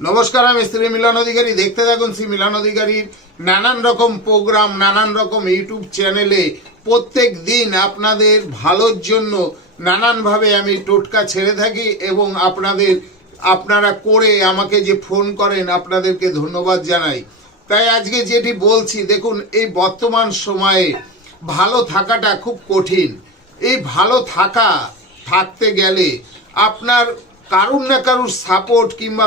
নমস্কার, আমি শ্রী মিলন অধিকারী। দেখতে থাকুন শ্রী মিলন অধিকারীর নানান রকম প্রোগ্রাম, নানান রকম ইউটিউব চ্যানেলে প্রত্যেক দিন আপনাদের ভালোর জন্য নানানভাবে আমি টোটকা ছেড়ে থাকি এবং আপনারা করে আমাকে যে ফোন করেন আপনাদেরকে ধন্যবাদ জানাই। তাই আজকে যেটি বলছি, দেখুন, এই বর্তমান সময়ে ভালো থাকাটা খুব কঠিন। এই ভালো থাকতে গেলে আপনার কারুর না কারুর সাপোর্ট কিংবা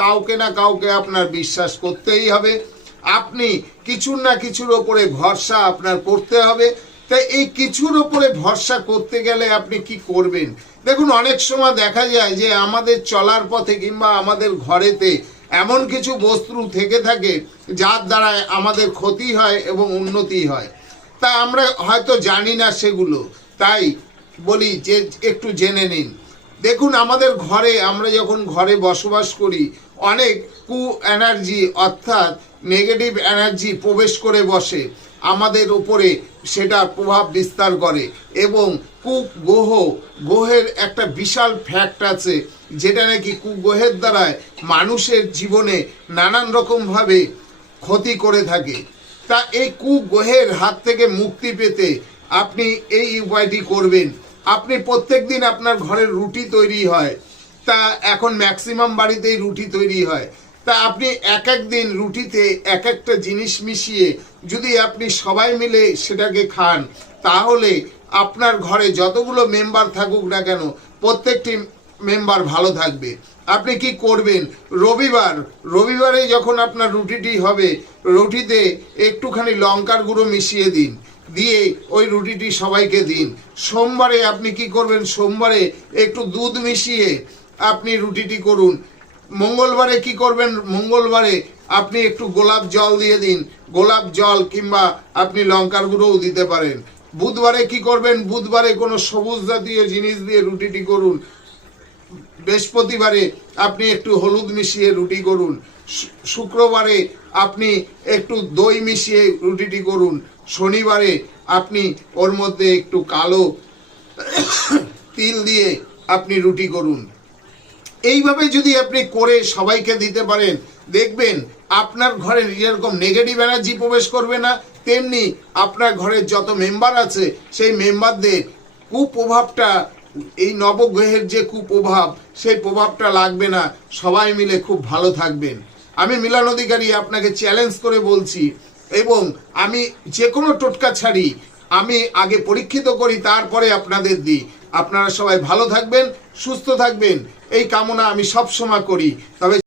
কাউকে না কাউকে আপনার বিশ্বাস করতেই হবে। আপনি কিছুর না কিছুর ওপরে ভরসা আপনার করতে হবে। তাই এই কিছুর ওপরে ভরসা করতে গেলে আপনি কি করবেন? দেখুন, অনেক সময় দেখা যায় যে আমাদের চলার পথে কিংবা আমাদের ঘরেতে এমন কিছু বস্তু থেকে থাকে যার দ্বারা আমাদের ক্ষতি হয় এবং উন্নতি হয়। তা আমরা হয়তো জানি না সেগুলো, তাই বলি যে একটু জেনে নিন। দেখুন, আমাদের ঘরে, আমরা যখন ঘরে বসবাস করি, অনেক এনার্জি অর্থাৎ নেগেটিভ এনার্জি প্রবেশ করে বসে আমাদের উপরে, সেটা প্রভাব বিস্তার করে। এবং গ্রহের একটা বিশাল ফ্যাক্ট আছে, যেটা নাকি গ্রহের দ্বারায় মানুষের জীবনে নানান রকমভাবে ক্ষতি করে থাকে। তা এই গ্রহের হাত থেকে মুক্তি পেতে আপনি এই উপায়টি করবেন। আপনি প্রত্যেক দিন আপনার ঘরের রুটি তৈরি হয়, তা এখন ম্যাক্সিমাম বাড়িতেই রুটি তৈরি হয়। তা আপনি এক এক দিন রুটিতে এক একটা জিনিস মিশিয়ে যদি আপনি সবাই মিলে সেটাকে খান, তাহলে আপনার ঘরে যতগুলো মেম্বার থাকুক না কেন প্রত্যেকটি মেম্বার ভালো থাকবে। আপনি কি করবেন? রবিবারে যখন আপনার রুটিটি হবে, রুটিতে একটুখানি লঙ্কার গুঁড়ো মিশিয়ে দিন, দিয়ে ওই রুটিটি সবাইকে দিন। সোমবারে আপনি কি করবেন? সোমবারে একটু দুধ মিশিয়ে আপনি রুটিটি করুন। মঙ্গলবারে কি করবেন? মঙ্গলবারে আপনি একটু গোলাপ জল দিয়ে দিন, গোলাপ জল কিংবা আপনি লঙ্কার গুঁড়োও দিতে পারেন। বুধবারে কি করবেন? বুধবারে কোনো সবুজ জাতীয় জিনিস দিয়ে রুটিটি করুন। বৃহস্পতিবারে আপনি একটু হলুদ মিশিয়ে রুটি করুন। শুক্রবারে আপনি একটু দই মিশিয়ে রুটিটি করুন। শনিবারে আপনি ওর মধ্যে একটু কালো তিল দিয়ে আপনি রুটি করুন। এইভাবে যদি আপনি করে সবাইকে দিতে পারেন, দেখবেন আপনার ঘরে যেরকম নেগেটিভ এনার্জি প্রবেশ করবে না, তেমনি আপনার ঘরের যত মেম্বার আছে সেই মেম্বারদের কুপ্রভাবটা, এই নবগ্রহের যে কুপ্রভাব, সেই প্রভাবটা লাগবে না। সবাই মিলে খুব ভালো থাকবেন। আমি মিলন অধিকারী আপনাকে চ্যালেঞ্জ করে বলছি, এবং আমি যে কোনো টোটকা ছাড়ি, আমি আগে পরীক্ষিত করি, তারপরে আপনাদের দিই। আপনারা সবাই ভালো থাকবেন, সুস্থ থাকবেন, এই কামনা আমি সব সময় করি। তবে